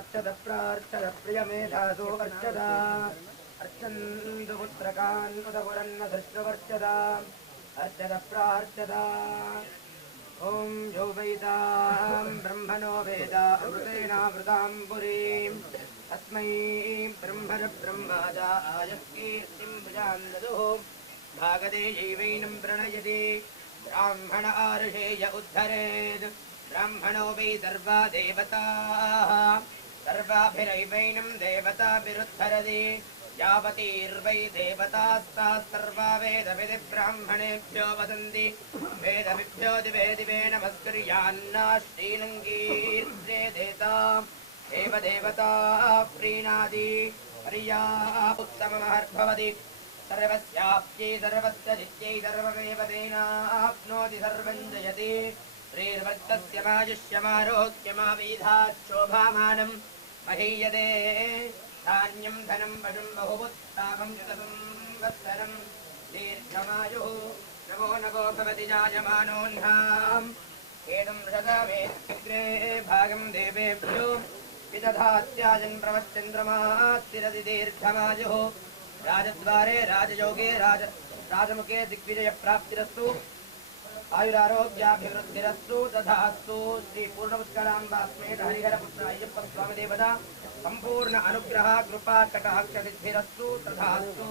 अर्चद प्रार्चद प्रियमेधासो अर्चदा अर्चन्तु पुत्रकान् उदपुरन्न धृष्टवर्चदा अर्चद प्रार्चदा ॐ यो वेदां ब्रह्मणो वेदा अमृतेनावृतां पुरीम् अस्मै ब्रह्मण ब्रह्मादाय कीर्तिं भुजान् ददुः भागदेशैवैनं प्रणयति। ब्राह्मण आर्षेय उद्धरेत् ब्राह्मणो वै सर्वा देवताः सर्वाभिरैवैनं देवताभिरुद्धरति यावतीर्वै देवतास्ताः सर्वा वेदविधि ब्राह्मणेभ्यो वदन्ति वेदविभ्यो दिवे दिवे नमस्कुर्यान्ना श्रीलङ्कीर्जे देता एव देवता प्रीणादि पर्या उत्तममहर्भवति सर्वस्याप्यै सर्वस्य नित्यै सर्वमेव तेनाप्नोति सर्वं जयति। श्रीर्वर्तस्य मायुष्यमारोग्यमावीधाच्छोभामानम् महीयते धान्यं धनं पशुं बहुपुत्तापं संवत्सरं दीर्घमायुः नवो नवो भवति जायमानोऽह्नाम् एनं शतमेऽग्रे भागं देवेभ्यो विदधात्याजन् प्रवश्चन्द्रमात्तिरति दीर्घमायुः राजद्वारे राजयोगे राज राजमुखे दिग्विजयप्राप्तिरस्तु ఆయురారోగ్యాభివృద్ధిరస్సు దధాస్తు శ్రీ పూర్ణపుష్కరాంబాస్మే హరిహరపుత్ర అయ్యప్ప స్వామి దేవత సంపూర్ణ అనుగ్రహ కృపా కటాక్ష సిద్ధిరస్సు తథాస్తు